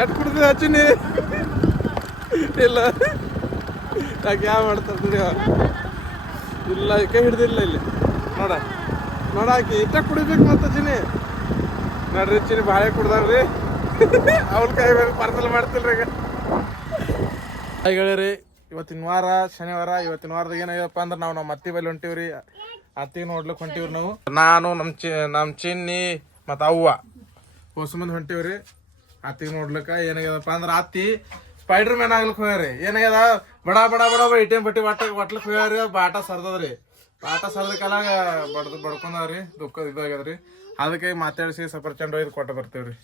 ಎಟ್ ಕುಡ್ದು ಹಚ್ಚಿನಿ ಇಲ್ಲ ಯಾಕೆ ಯಾವ ಮಾಡ್ತಾರೆ ಇಲ್ಲ ಕೈ ಹಿಡ್ದಿಲ್ಲ ಇಲ್ಲಿ ನೋಡ ಆಕಿ ಇಷ್ಟ ಕುಡಿಬೇಕು ಮತ್ತೆ ಚಿನಿ ನೋಡ್ರಿ ಚಿನಿ ಬಾಳೆ ಕುಡ್ದಾರ್ರಿ ಅವ್ರ ಕೈ ಪಾರ್ಸಲ್ ಮಾಡ್ತಿಲ್ರಿ ಈಗ ಹೇಳಿರಿ ಇವತ್ತಿನ ವಾರ ಶನಿವಾರ ಇವತ್ತಿನ ವಾರದಾಗ ಏನಾಗ್ಯಪ್ಪ ಅಂದ್ರೆ ನಾವು ನಮ್ಮ ಅತ್ತಿ ಬಲ್ಲಿ ಹೊಂಟಿವ್ರಿ ಅತ್ತಿಗೆ ನೋಡ್ಲಿಕ್ಕೆ ಹೊಂಟಿವ್ರಿ ನಾವು ನಾನು ನಮ್ಮ ಚಿನ್ನಿ ಮತ್ತು ಅವ್ವ ಹೊಸ ಮಂದಿ ಹೊಂಟಿವ್ರಿ ಅತ್ತಿಗೆ ನೋಡ್ಲಿಕ್ಕೆ ಏನಾಗ್ಯದಪ್ಪ ಅಂದ್ರೆ ಅತ್ತಿ ಸ್ಪೈಡರ್ ಮ್ಯಾನ್ ಆಗ್ಲಿಕ್ಕೆ ಹೋಗ್ಯಾರಿ ಏನಾಗ್ಯದ ಬಡ ಇಟೇನ್ ಬಟ್ಟಿ ಒಟ್ಲಕ್ಕೆ ಹೋಗ್ಯಾರಿ ಬಾಟ ಸರ್ದದ್ರಿ ಬಾಟ ಸರ್ದ ಕಾಲಾಗ ಬಡ್ಕೊಂಡವ್ರಿ ದುಃಖ ಇದಾಗ್ಯದ್ರಿ ಅದಕ್ಕೆ ಮಾತಾಡಿಸಿ ಸಫರ್ಚಂಡ್ ಒಯ್ದು ಕೊಟ್ಟು ಬರ್ತೇವ್ರಿ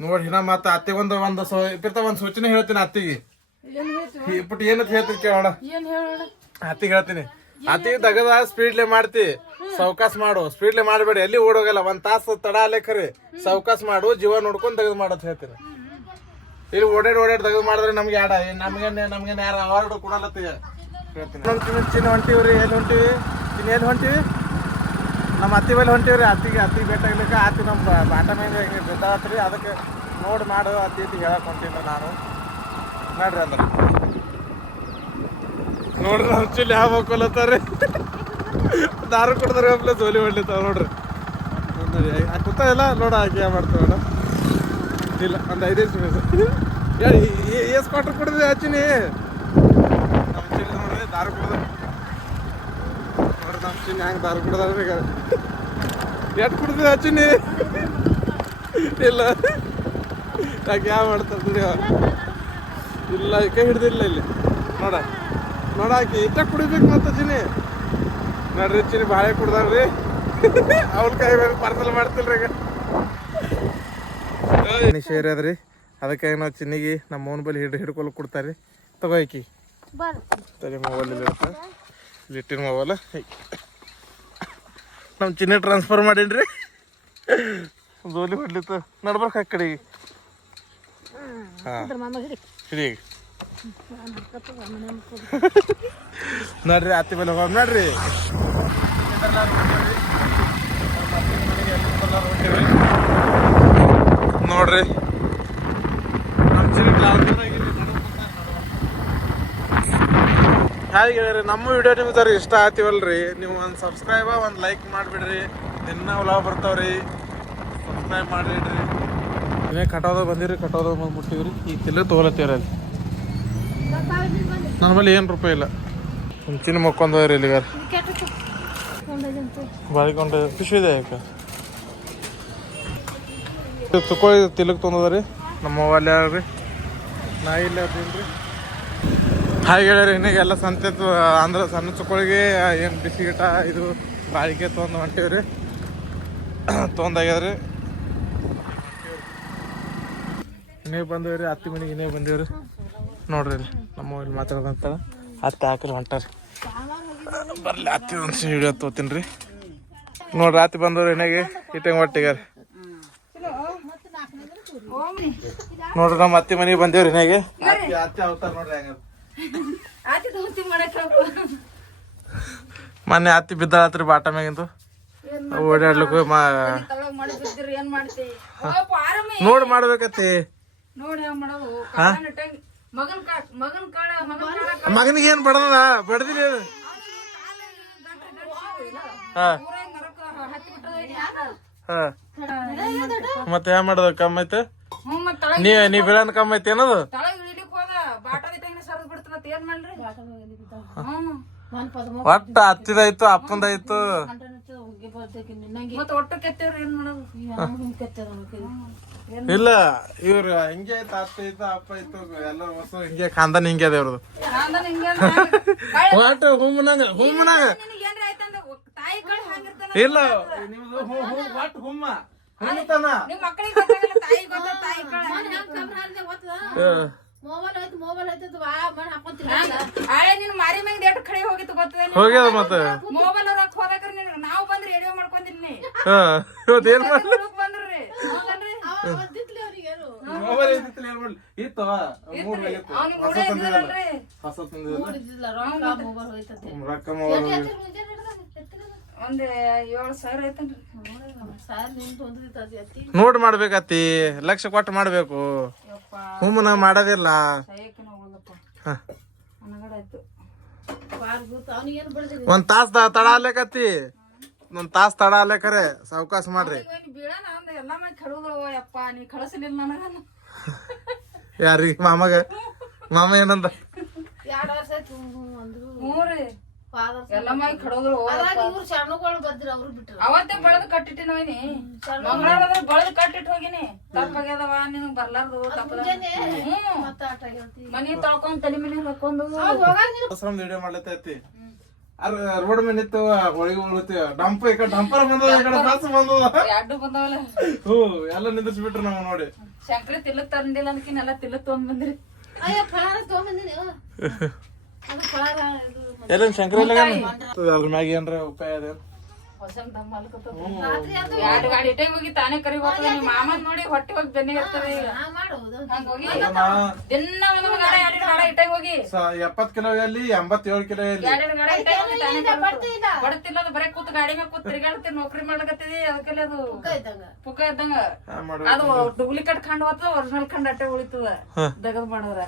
ನೋಡಿ ಹಿನ ಮತ್ತೆ ಅತ್ತಿಗೆ ಒಂದು ಸೂಚನೆ ಹೇಳ್ತೀನಿ ಅತ್ತಿಗೆ ಇಪ್ಪಟ್ಟು ಏನಂತ ಹೇಳ್ತೀನಿ ಕೇಳೋಣ ಅತ್ತಿಗೆ ಹೇಳ್ತೀನಿ ಅತ್ತಿಗೆ ತಗದ ಸ್ಪೀಡ್ಲೆ ಮಾಡ್ತಿ ಸೌಕಾಸ್ ಮಾಡು ಸ್ಪೀಡ್ಲೆ ಮಾಡಬೇಡಿ ಎಲ್ಲಿ ಓಡೋಗಲ್ಲ ಒಂದ್ ತಾಸು ತಡ ಅಲ್ಲೇ ಖರಿ ಸೌಕಾಸ್ ಮಾಡು ಜೀವ ನೋಡ್ಕೊಂಡ್ ತೆಗೆದು ಮಾಡೋದು ಹೇಳ್ತೀನಿ ಇಲ್ಲಿ ಓಡಾಡಿ ತೆಗೆದು ಮಾಡಿದ್ರೆ ನಮ್ಗೆ ಆಡ ನಮ್ಗೆ ಯಾರ ಅವಾರ್ಡ್ ಕೊಡಲತ್ತೀಗ ಹೇಳ್ತೀನಿ ಚಿನ್ನ ಹೊಂಟಿವ್ರಿ ಎಲ್ಲಿ ಹೊಂಟಿವಿ ಚಿನ್ನ ಎಲ್ಲಿ ಹೊಂಟಿವಿ ನಮ್ಮ ಅತ್ತಿ ಮೇಲೆ ಹೊಂಟಿವ್ರಿ ಅತ್ತಿಗೆ ಬೇಕಾಗ್ಲಿಕ್ಕೆ ಅತ್ತಿ ನಮ್ಮ ಬಾಟ ಮೇಲೆ ಹಿಂಗೆ ಬಿದ್ದಾತ್ರಿ ಅದಕ್ಕೆ ನೋಡಿ ಮಾಡು ಅತ್ತಿ ಹೇಳಕ್ ಹೊಂಟೀನಿ ನಾನು ನೋಡ್ರಿ ಅಂದ್ರೆ ನೋಡ್ರಿ ನಮ್ಮ ಚಿಲ್ಲಿ ಯಾವ ಹೋಗ್ಕೊಲತ್ತಾರ್ರಿ ದಾರು ಕುಡಿದ್ರೆ ಒಬ್ಲೆ ಜೋಲಿ ಹೊಡ್ಲಿತ್ತಾವ ನೋಡ್ರಿ ಕೂತ ಇಲ್ಲ ನೋಡ ಆಕೆ ಯಾವ ಮಾಡ್ತಾವ ಮೇಡಮ್ ಇಲ್ಲ ಒಂದು 5 ನಿಮಿಷ ಹೇಳಿ ಎಷ್ಟು ಕ್ವಾಟ್ರ್ ಕುಡಿದ್ವಿ ಹಚ್ಚಿನಿ ನಮ್ಮ ಚಿಲ್ಲಿ ನೋಡ್ರಿ ದಾರು ಕುಡ್ದ ನೋಡ್ರಿ ನಮ್ಮ ಚಿನ್ನಿ ಹಂಗೆ ದಾರು ಕುಡ್ದಾರ್ರಿ ಈಗ ಎಷ್ಟು ಕುಡಿದ್ವಿ ಹಚ್ಚಿನಿ ಇಲ್ಲ ಯಾಕೆ ಯಾವ ಮಾಡ್ತಾರೆ ಇಲ್ಲ ಕೈ ಹಿಡ್ದಿಲ್ಲ ಇಲ್ಲಿ ನೋಡ ಆಕಿ ಇಷ್ಟ ಕುಡಿಬೇಕು ಮತ್ತೆ ಚಿನಿ ನೋಡ್ರಿ ಚಿನಿ ಬಾಳೆ ಕುಡ್ದಾರ್ರಿ ಅವ್ರ ಕೈ ಪಾರ್ಸಲ್ ಮಾಡ್ತಿಲ್ರಿ ಈಗ ಶೇರ್ ಅದ್ರಿ ಅದಕ್ಕೆ ನಾವು ಚಿನ್ನಿಗೆ ನಮ್ಮ ಮೋನ್ ಬಲ್ಲಿ ಹಿಡ್ಕೊಳಕ್ ಕೊಡ್ತಾರ್ರಿ ತಗೋ ಆಕಿ ತಲೆ ಮೊಬೈಲ್ ಇಲ್ಲಿ ಇರುತ್ತೆ ಇಟ್ಟಿನ ಮೊಬೈಲ್ ನಮ್ಮ ಚಿನ್ನಿ ಟ್ರಾನ್ಸ್ಫರ್ ಮಾಡೀನ್ರಿ ಗೋಲಿ ಹೊಡ್ಲಿತ್ತು ನಡ್ಬೇಕು ಆ ಕಡೆಗೆ ಹಿಡಿ ನೋಡ್ರಿ ಅತ್ತಿ ಮೇಲೆ ಹೋಗೋಣ ನೋಡ್ರಿ ನೋಡ್ರಿ ಹಾಗೆ ನಮ್ಮ ವಿಡಿಯೋ ನಿಮ್ಗೆ ಇಷ್ಟ ಆತೀವಲ್ರಿ ನೀವು ಒಂದು ಸಬ್ಸ್ಕ್ರೈಬ ಒಂದು ಲೈಕ್ ಮಾಡಿಬಿಡ್ರಿ ದಿನ ವ್ಲಾಗ್ ಬರ್ತಾವ್ರಿ ಸಬ್ಸ್ಕ್ರೈಬ್ ಮಾಡಿಡ್ರಿ ಇವೇ ಕಟ್ಟೋದ ಬಂದಿರಿ ಕಟ್ಟೋದ ಬಂದ್ಬಿಟ್ಟಿವ್ರಿ ಈಗ ತಿಲ್ಲ ತೊಗೊಲತ್ತೀವ್ರಿ ಅಲ್ಲಿ ನನ್ನ ಬಳಿ ಏನು ರೂಪಾಯಿ ಇಲ್ಲ ಮುಂಚಿನ ಮಕ್ಕೊಂದವ್ರಿ ಇಲ್ಲಿಗಾರ ಬಾಳಿಕೊಂಡು ಖುಷಿ ಇದೆ ಯಾಕೆ ತುಕೊಳ್ಳಿ ತಿಲಕ್ ತೊಂದದ್ರಿ ನಮ್ಮ ಅಲ್ಲಿ ಯಾರ್ರಿ ನಾ ಇಲ್ಲ ಅದೇನ್ರಿ ಹಾಗೆ ಹೇಳ್ರಿ ಇನ್ನೀಗೆಲ್ಲ ಸಂತೆ ಅಂದ್ರೆ ಸಣ್ಣ ಚುಕ್ಕೋಳಿಗೆ ಏನು ಬಿಸಿಗಿಟ ಇದು ಬಾಳಿಕೆ ತೊಗೊಂಡು ಹೊಂಟೀವ್ರಿ ತೊಗೊಂಡಾಗ್ಯದ್ರಿ ಇನ್ನೇ ಬಂದೇವ್ರಿ ಅತ್ತಿ ಮನೆಗೆ ಇನ್ನೇ ಬಂದೇವ್ರಿ ನೋಡ್ರಿ ಇಲ್ಲಿ ನಮ್ಮ ಇಲ್ಲಿ ಮಾತಾಡೋದಂತ ಅತ್ತಿ ಹಾಕಿ ಹೊಂಟಾರಿ ಬರ್ಲಿ ಅತ್ತಿ ಒಂದು ವಿಡಿಯೋ ತೋತೀನಿ ರೀ ನೋಡ್ರಿ ಅತ್ತಿ ಬಂದವ್ರಿ ಇನ್ನೇಗೆ ಇಟ್ಟಂಗೆ ಒಟ್ಟಿಗಾರಿ ನೋಡ್ರಿ ನಮ್ಮ ಅತ್ತಿ ಮನೆಗೆ ಬಂದೇವ್ರಿ ಇನ್ನೇಗೆ ಅತ್ತಿ ಅವತಾರ ನೋಡ್ರಿ ಹೆಂಗ ಮೊನ್ನೆ ಅತ್ತಿ ಬಿದ್ದಾಳತ್ರಿ ಬಾಟ ಮ್ಯಾಗಿಂದು ಓಡಾಡ್ಲಿಕ್ಕೆ ನೋಡಿ ಮಾಡ್ಬೇಕತ್ತಿ ಮಗನಿಗೆ ಏನ್ ಬಡದ ಬಡ್ದಿರಿ ಮತ್ತೆ ಏನ್ ಮಾಡೋದು ಕಮ್ಮಿ ಐತೆ ನೀ ಬಿಡನ್ ಕಮ್ಮಿ ಐತಿ ಏನದು ಒಟ್ಟ ಹತ್ತಿದಾಯ್ತು ಅಪ್ಪಂದಾಯ್ತು ಇಲ್ಲ ಇವ್ರು ಹಿಂಗೆ ಐತ ಅತ್ತ ಐತ ಅಪ್ಪ ಐತು ಎಲ್ಲ ಹೊಸ ಹಿಂಗೆ ಖಾನ್ದಾನ ಹಿಂಗೆ ಅದ ಇವ್ರದು ಒಟ್ಟ ಹುಮ್ಮನಾಗ ಇಲ್ಲ ನಿಮ್ದು ಒಟ್ಟು ಹುಮ್ಮ ಹುಮ್ಮತನ ಹೋಗ್ಯದ ಮತ್ತೆ ನಾವು ಬಂದ್ರೆ ರೇಡಿಯೋ ಮಾಡ್ಕೊಂಡಿರ್ಲಿ ಇವತ್ತೇನ್ ಒಂದ್ 7,000 ಐತನ್ರಿ. ನೋಡಿ ಮಾಡ್ಬೇಕತ್ತಿ, ಲಕ್ಷ ಕೊಟ್ಟು ಮಾಡ್ಬೇಕು. ಹುಮ್ಮನ ಮಾಡೋದಿಲ್ಲ. ಒಂದ್ ತಾಸ್ ತಡ ಅಲ್ಲೇಕತ್ತಿ, ಒಂದ್ ತಾಸ್ ತಡ ಅಲ್ಲೇಕರೆ ಸಾವಕಾಶ ಮಾಡ್ರಿ. ಬೀಳನ ಅಂದ ಎಲ್ಲಾ ಮಂದಿ ಕಳುದ್ರು. ಯಪ್ಪ ನೀ ಕಳಿಸಲಿಲ್ಲ ನನಗ. ಯಾರಿಗೆ? ಮಾಮಗ? ಮಾಮ ಏನಂದ? 2 ವರ್ಷ ಆಯ್ತು ಅಂದ್ರು. ಹ್ಞೂ ರೀ, ಎಲ್ಲ ಮಂದಿ ಕಡೋದ್ರು. ಇವ್ರು ಶರಣಗಳು ಬಂದ್ರು, ಅವ್ರು ಬಿಟ್ರು. ಅವತ್ತೇ ಬಳದ್ ಕಟ್ಟಿಟ್ಟಿನ ಹೋಗಿನಿ. ಮಂಗಳವಾರ ಬಳದ್ ಕಟ್ಟಿಟ್ಟು ಹೋಗಿನಿ. ತಪ್ಪಾಗ್ಯದವ ನಿನಗ್ ಬರ್ಲಾರ್ದು. ಮನಿ ತೊಳ್ಕೊಂಡ್ ತಲೆ ಮನೆ ಹಾಕೊಂಡು ವಿಡಿಯೋ ಮಾಡ್ಲತ್ತೈತಿ. ರೋಡ್ ಮೇಲೆ ನಿಂತು ಒಳಗೆ ಉಳ್ತೀವಿ. ಡಂಪರ್ ಬಂದದ, ಈ ಕಡೆ ಬಸ್ ಬಂದದ, 2 ಬಂದವಲ್ಲ. ಹ್ಞೂ ಎಲ್ಲ ನಿಂದಿಸ್ಬಿಟ್ರು ನಾವು ನೋಡಿ. ಶಂಕರಿ ತಿಲ್ಲಕ್ ತಂದಿಲ್ಲ ಅನ್ಕಿನ್ ಎಲ್ಲ ತಿಲ್ಲಕ್ ತಗೊಂಡ್ ಬಂದ್ರಿ. ಅಯ್ಯೋ ಫಲಾರ ತಗೊಂಬಂದಿನಿ. ಅದು ಫಲಾರ ಎಲ್ಲ ಶಂಕರ ಅದ್ರ ಮ್ಯಾಗ ಏನ್ರ ಉಪಾಯ ಅದ? ಹೊಸನ್ ದಮ್ ಅಲ್ಕತ್ತದ. 2 ಗಾಡಿ ಟೈಮ್ ಹೋಗಿ ತಾನೇ ಕರಿ ಹೋಗ್ತದ. ನಿಮ್ಮ ಮಾಮನ್ ನೋಡಿ ಹೊಟ್ಟೆ ಹೋಗಿ ಬೆನ್ನಿ ಇರ್ತದೆ. ಈಗ ಹಂಗ ಹೋಗಿ ದಿನ ಒಂದೊಂದು ಗಾಡಿ 2 ಗಾಡಿ ಇಟ್ಟಂಗ್ ಹೋಗಿ 70 ಕಿಲೋ ಎಲ್ಲಿ 87 ಕಿಲೋ ಎಲ್ಲಿ 2 ಗಾಡಿ ಇಟ್ಟಂಗ್ ಹೋಗಿ ತಾನೇ ಬಡತಿಲ್ಲ. ಅದು ಬರೇ ಕೂತ್ ಗಾಡಿ ಮ್ಯಾಗ ಕೂತ್ ತಿರ್ಗಾಡ್ತಿ ನೌಕರಿ ಮಾಡ್ಲಕತ್ತಿದಿ. ಅದಕ್ಕೆಲ್ಲ ಅದು ಪುಕ್ಕ ಇದ್ದಂಗ. ಅದು ಡೂಪ್ಲಿಕೇಟ್ ಖಂಡ್ ಹೋಗ್ತದ, ಒರಿಜಿನಲ್ ಖಂಡ್ ಅಟ್ಟೆ ಉಳಿತದ ದಗದ್ ಮಾಡಿದ್ರ.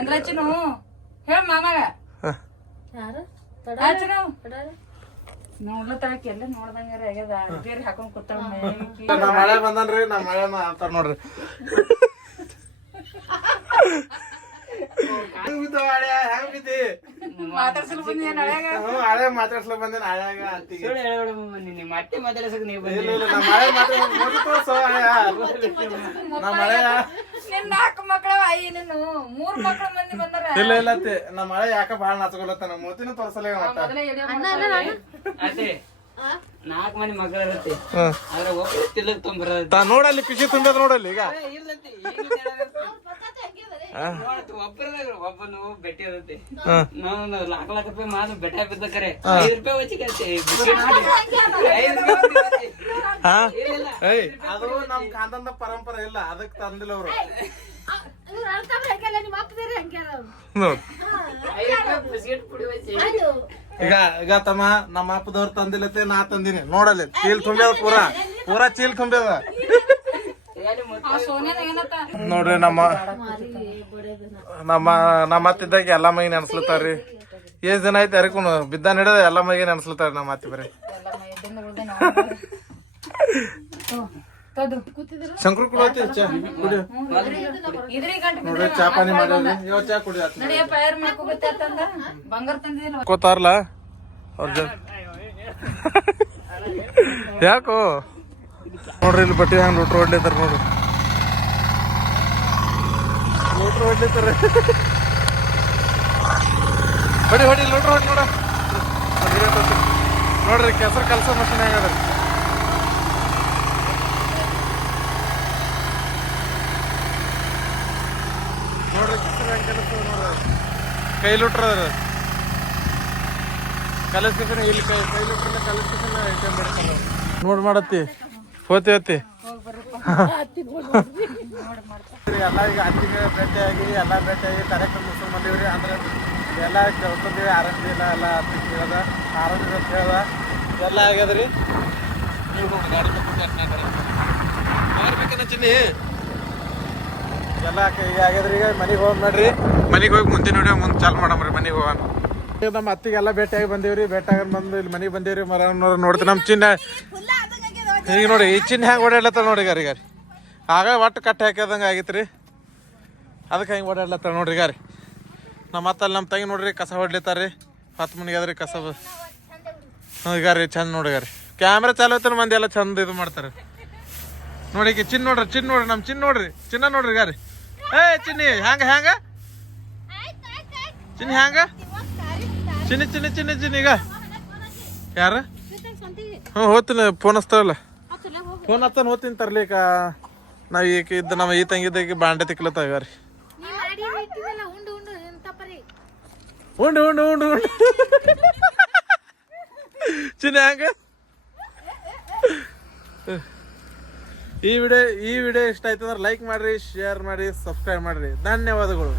ಅಂದ್ರ ಚಿನ್ನು ಹೇಳ ಮಾಮಾಗ ನೋಡ್ಲ ತಳಕಿ ಎಲ್ಲ ನೋಡ್ದಂಗಾರ ಆಗ್ಯದ. ಬೇರೆ ಹಾಕೊಂಡ್ ಕೂತಾಳ. ಮಳೆ ಬಂದನ್ರಿ, ನಮ್ ಮಳೆ ಅಂತಾರ ನೋಡ್ರಿ. ಮಾತಾಡ್ಸಲ್ ಬಂದಿ ಹಳ್ಯಾಗ. ಹಳೆ ಮಾತಾಡ್ಸ್ಲ ಬಂದೇನ ಹಳ್ಯಾಗ ಅಂತಿಗೆ. ಮತ್ತೆ ಮಾತಾಡ್ಸಕ್ ನೀವು ಮಳೆ ನಿನ್ 4 ಮಕ್ಳ ಅಯ್ಯ ನೀನು 3 ಮಕ್ಳ ಮಂದಿ ಬಂದಾರ. ಇಲ್ಲ ಇಲ್ಲತ್ತಿ ನಮ್ಮ ಮಳೆ ಯಾಕ ಬಾಳ ನಾಚ್ಕೊಳತ್ತ. ನಮ್ಮ ಮೂತಿನ ತೋರ್ಸಲ್ಲ. ಅದೇ 4 ಮಂದಿ ಮಕ್ಕಳ ಇರತ್ತೆ. ಆದ್ರೆ ಒಬ್ಬರು ತಿಲ್ಲಕ್ ತೊಂಬರ ನೋಡಲ್ಲಿ ಪಿಸಿ ತುಂಬೇದ್ ನೋಡಲ್ಲಿ. ಈಗ ಒಬ್ಬನು ಬೆಟ್ಟಿ ಇರುತ್ತೆ. ನಾನು ಲಾಕ್ ರೂಪಾಯಿ ಮಾಡು ಬೆಟ್ಟ ಬಿದ್ದ ಕರೆ 5 ರೂಪಾಯಿ ವಚ್ಚಿಕತ್ತೆ. ಅದು ನಮ್ ಕಾಂತಂದ ಪರಂಪರೆ ಇಲ್ಲ, ಅದಕ್ ತಂದಿಲ್ಲ ಅವ್ರು. ಈಗ ತಮ್ಮ ನಮ್ಮ ಅಪ್ಪದವ್ರು ತಂದಿಲ್ಲತ್ತೆ, ನಾ ತಂದಿನಿ. ನೋಡಲ್ಲಿ ಚೀಲ್ ತುಂಬ್ಯದ, ಪೂರಾ ಚೀಲ್ ತುಂಬ್ಯದ ನೋಡ್ರಿ. ನಮ್ಮ ಅತ್ತಿದ್ದಾಗ ಎಲ್ಲಾ ಮೈ ನೆನ್ಸ್ಲತ್ತಾರ್ರಿ. ಎಷ್ಟ್ ದಿನ ಐತಿ ಅರಿಕು ಬಿದ್ದ ಹಿಡಿದ ಎಲ್ಲಾ ಮೈಗೆ ನೆನ್ಸ್ಲತ್ತಾರ ನಮ್ಮ ಅತ್ತಿ. ಬರೀ ಶಂಕರ್ ಕುಡಿ ನೋಡ್ರಿ, ಚಾ ಪಾನಿ ಮಾಡಿ ಚಾ ಕುಡಿ ಕೋತಾರಲ್ಲ ಅವ್ರ ಜನ. ಯಾಕೋ ನೋಡ್ರಿ ಇಲ್ಲಿ ಬಟ್ಟೆ ಹಂಗ ಲೋಟ್ರ ಹೊಡ್ಲಿತಾರ ನೋಡ್ರಿ. ಲೋಟ್ರ ಹೊಡ್ಲಿತಾರ. ಹೊಡಿ ಲೋಟ್ರ ಹೊಡಿ ನೋಡ್ರಿ. ಕೆಸರು ಕಲ್ಸೋ ಮಷಿನ್ ಹೆಂಗದ ನೋಡ್ರಿ. ಕೆಸರು ಹೆಂಗ್ ಕಲಿಸ್ತದ ನೋಡ್ರಿ. ಕೈ ಲೋಟ್ರ ಅದ ಕಲಿಸ್ಕೇಶನ್ ಇಲ್ಲಿ ಕೈ ಲೋಟ್ರನ್ನ ಕಲಿಸ್ಕೇಶನ್ ಐಟಮ್ ಬಿಡ್ತಾನ. ನೋಡ್ ಮಾಡತ್ತಿ ಹೋತಿ ಎಲ್ಲ. ಈಗ ಅತ್ತಿಗೆ ಭೇಟಿಯಾಗಿ ಎಲ್ಲ ಭೇಟಿಯಾಗಿ ಕಾರ್ಯಕ್ರಮ ಮುಗಿಸ್ಕೊಂಡ್ ಬಂದೀವ್ರಿ. ಅಂದ್ರೆ ಎಲ್ಲ ಕೇಳ್ಕೊಂಡ್ವಿ. ಆರೋಗ್ಯ ಇಲ್ಲ ಎಲ್ಲ ಅತ್ತಿಗೆ ಕೇಳ್ದ, ಆರೋಗ್ಯ ಕೇಳ್ದ ಎಲ್ಲ ಆಗ್ಯದ್ರಿ. ನೀವು ನೋಡಿ ಗಾಡಿ ಬೇಕನ್ನ ಚಿನ್ನಿ ಎಲ್ಲ ಈಗ ಆಗ್ಯದ್ರಿ. ಈಗ ಮನೆಗೆ ಹೋಗಿ ನೋಡ್ರಿ. ಮನೆಗೆ ಹೋಗಿ ಮುಂದೆ ನೋಡಿ ಮುಂದೆ ಚಾಲು ಮಾಡಮ್ರಿ. ಮನೆಗೆ ಹೋಗೋಣ. ನಮ್ಮ ಅತ್ತಿಗೆಲ್ಲ ಭೇಟಿಯಾಗಿ ಬಂದೀವ್ರಿ. ಭೇಟಿಯಾಗ ಬಂದು ಇಲ್ಲಿ ಮನೆಗೆ ಬಂದೀವ್ರಿ. ಮರ ನೋಡ್ತೀವಿ ನಮ್ಮ ಚಿನ್ನ. ಈಗ ನೋಡಿ ಈ ಚಿನ್ನ ಹೆಂಗೆ ಓಡಾಡ್ಲತ್ತ ನೋಡಿ. ಗಾರಿ ಆಗ ಒಟ್ಟು ಕಟ್ಟೆ ಹಾಕ್ಯದಂಗೆ ಆಗಿತ್ತು ರೀ. ಅದಕ್ಕೆ ಹೆಂಗೆ ಓಡಾಡ್ಲತ್ತ ನೋಡ್ರಿ. ಗಾರಿ ನಮ್ಮ ಅಲ್ಲಿ ನಮ್ಮ ತಂಗಿ ನೋಡ್ರಿ ಕಸ ಹೊಡ್ಲಿತ್ತಾರ ರೀ. 10 ಮನಿಗೆ ಅದ್ರಿ ಕಸ. ಈಗ ರೀ ಚಂದ ನೋಡಿ. ಗಾರಿ ಕ್ಯಾಮ್ರಾ ಚಾಲು ಐತೆ ಮಂದಿ ಎಲ್ಲ ಚಂದ ಇದು ಮಾಡ್ತಾರೆ ನೋಡಿ. ಈಗ ಚಿನ್ನ ನೋಡ್ರಿ ನಮ್ಮ ಚಿನ್ನ ನೋಡ್ರಿ. ಚಿನ್ನ ನೋಡ್ರಿ. ಗಾರಿ ಚಿನ್ನಿ ಹ್ಯಾಂಗ ಚಿನ್ನಿ ಹ್ಯಾಂಗ ಚಿನ್ನಿ ಈಗ ಯಾರ? ಹ್ಞೂ ಹೋಗ್ತೀನಿ. ಫೋನ್ ಹಚ್ತಾರಲ್ಲ, ಫೋನ್ ಹಚ್ತಾನೆ ಹೋಗ್ತೀನಿ ತರ್ಲಿಕ್ಕ. ನಾವ್ ಈಗ ಇದ್ದ ನಮ್ಮ ಈ ತಂಗಿದ್ದಾಗ ಬಾಂಡೆ ತಿಕ್ಲತ್ತಾವ ರೀ. ಉಂಡು ಚಿನ್ನ ಹಂಗ. ಈ ವಿಡಿಯೋ ಇಷ್ಟ ಆಯ್ತಂದ್ರೆ ಲೈಕ್ ಮಾಡ್ರಿ, ಶೇರ್ ಮಾಡಿ, ಸಬ್ಸ್ಕ್ರೈಬ್ ಮಾಡ್ರಿ. ಧನ್ಯವಾದಗಳು.